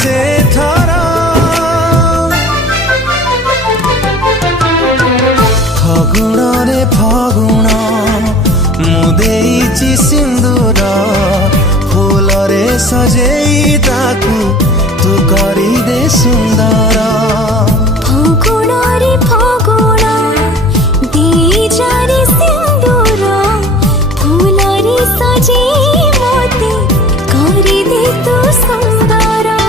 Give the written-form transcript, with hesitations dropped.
से थारा फागुण रे फागुण मुदेची सिंदूर फूल रे सजेई ताकू तू करी दे सुंदर फागुण रे फागुण देई जा रे सिंदूर फूल रे सजेई